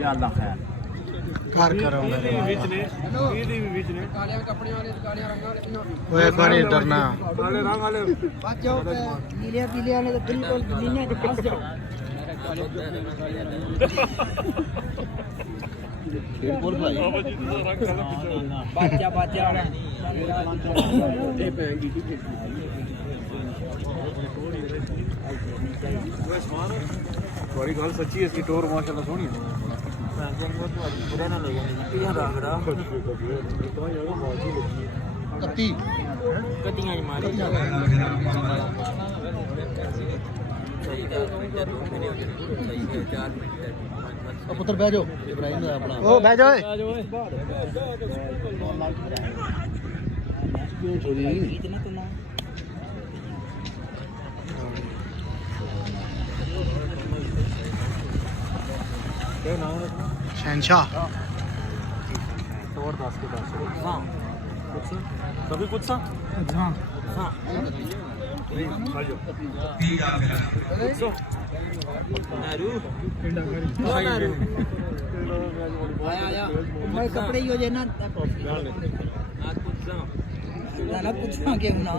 या अल्लाह खैर घर करो ਵਿੱਚ ਨੇ ਇਹਦੀ ਵੀ ਵਿੱਚ ਨੇ ਕਾਲੀਆਂ ਕੱਪੜਿਆਂ ਵਾਲੇ ਕਾਲੀਆਂ ਰੰਗਾਂ ਵਾਲੇ ओए बड़े डरना ਕਾਲੇ ਰੰਗ ਵਾਲੇ बच जाओ नीले पीले वाले तो बिल्कुल नीले के फंस जाओ खेल बोल भाई बच्चा बच्चा ਇਹ ਪੈਂਗੀ ਤੁਹਾਡੀ ਗੱਲ ਸੱਚੀ ਹੈ, ਟੋਰ ਮਾਸ਼ਾਅੱਲਾ ਸੋਹਣੀ ਹੈ। बुरा ना लगो ये रंगड़ा कत्ती कटियां मारी पुत्र बह जाओ इब्राहिम दा अपना ओ बह जाओ क्यों चोरी इतना तो ना शहनशाह तोड़ 10 के 10 हां कुछ कभी कुछ सा हां हां आ जाओ नारू आया आया मैं कपड़े ही हो जाए ना आज कुछ सा ना पूछा के ना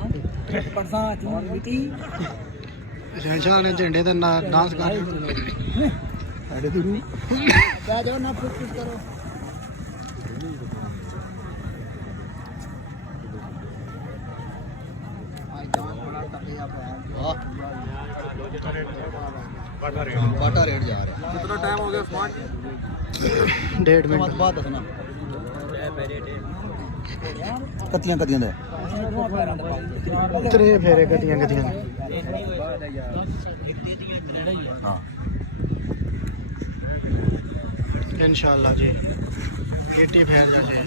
परसा चूं निकली शहनशाह ने झंडे ते डांस कर साडे तो क्या जाओ ना कुछ करो बाटा रेट जा रहा कितना टाइम हो गया स्मार्ट 1.5 मिनट बाद दसना कत्तियां कत्तियां दे त्रे फेरे कत्तियां कत्तियां हां इंशाल्लाह जी एटी फैल जाए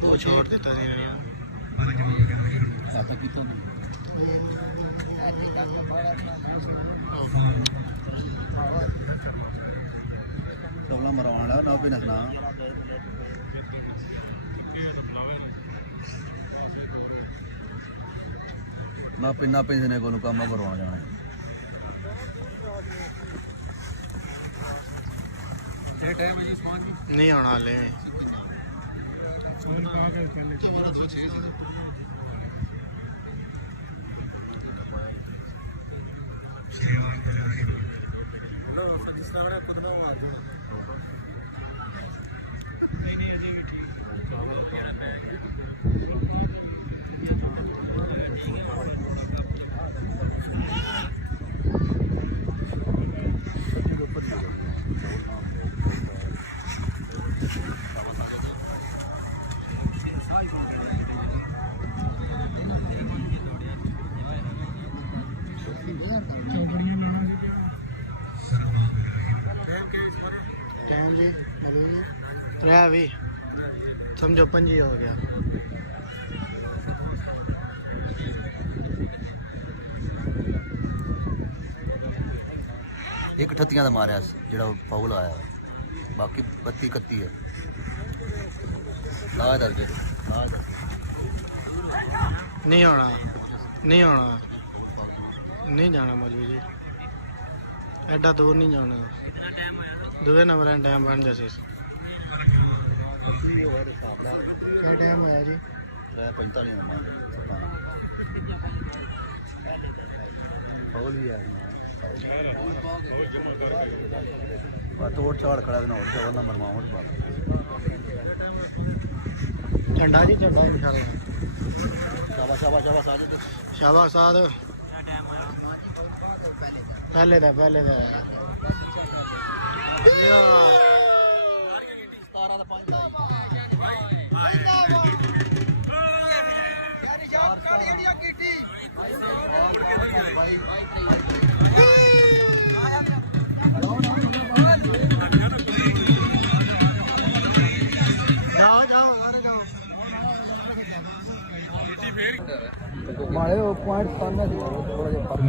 तो छोड़ देता है मरवाना ना भी नसना ना पिना पिंजने को काम करवा जाना नहीं आना ले टाइम जी त्रै भी समझो 5 हो गया एक 38 ਦਾ ਮਾਰਿਆ ਜਿਹੜਾ ਫਾਉਲ ਆਇਆ ਬਾਕੀ 32 31 ਹੈ ਲਾ ਦੱਸ ਦੇ नहीं होना नहीं होना नहीं जाना मौलवी जी एडा दूर नहीं जाना दूसरे नंबर टाइम बन जैसे क्या टाइम होया जी 45 नंबर फौल भी आ तोड़ चाड़ खड़ा देना और क्या नंबर मामूद बात झंडा जी झंडा इंशाल्लाह शाबाश शाबाश शाबाश शाबाश साद पहले दा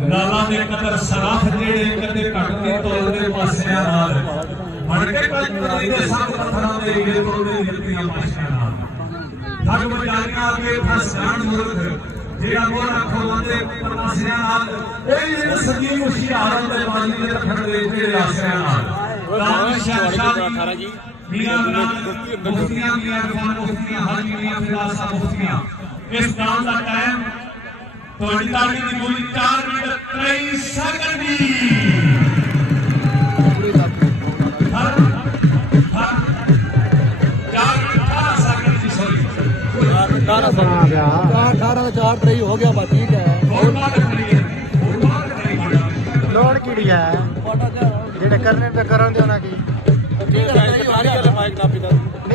ਨਾਲਾਂ ਦੇ ਕਦਰ ਸਰਾਖ ਜਿਹੜੇ ਕਦੇ ਘੱਟ ਨਹੀਂ ਤੋਲਦੇ ਪਾਸਿਆਂ ਨਾਲ ਬਣ ਕੇ ਕਲਪਨੀ ਦੇ ਸਭ ਪੱਥਰਾਂ ਦੇ ਹੀਰੇ ਬੋਲਦੇ ਦਿੱਤੀਆਂ ਪਾਸ਼ਾ ਨਾਲ ਠੱਗ ਬਜਾਰੀਆਂ ਅੱਗੇ ਫਸ ਜਾਣ ਮੁਰਖ ਜਿਹੜਾ ਮੋਹਰਾ ਖਵਾਉਂਦੇ ਪਰਮਾਸਿਆਂ ਨਾਲ ਇਹ ਜਿਹੜੇ ਸੰਗੀਤ ਹੁਸ਼ਿਆਰਾਂ ਦੇ ਬਾਣੀ ਦੇ ਰੱਖਣ ਦੇ ਜਿਹੜੇ ਆਸਿਆਂ ਨਾਲ ਰਾਮ ਸ਼ਾਹ ਜੀ ਮੀਆਂ ਮੁਫਤੀਆਂ ਦੀਆਂ ਰਫਾਨ ਮੁਫਤੀਆਂ ਹਾਜੀ ਮੀਆਂ ਫਿਲਾਸਾ ਮੁਫਤੀਆਂ ਇਸ ਨਾਮ ਦਾ ਟਾਈਮ ਤੁਹਾਡੀ ਤਾੜੀ ਦੀ ਬੋਲੀ 4 ਮਿੰਟ 23 ਸੈਕਿੰਡ ਦੀ ਹਰ 4 ਮਿੰਟ 18 ਸੈਕਿੰਡ ਦੀ ਸੌਰੀ 18 ਆ ਗਿਆ 18 ਦਾ 4 3 ਹੋ ਗਿਆ ਬਾ ਠੀਕ ਹੈ ਲੋੜ ਕਿਹੜੀ ਹੈ ਜਿਹੜੇ ਕਰਨੇ ਤੇ ਕਰਨ ਦੇ ਉਹਨਾਂ ਕੀ ਠੀਕ ਹੈ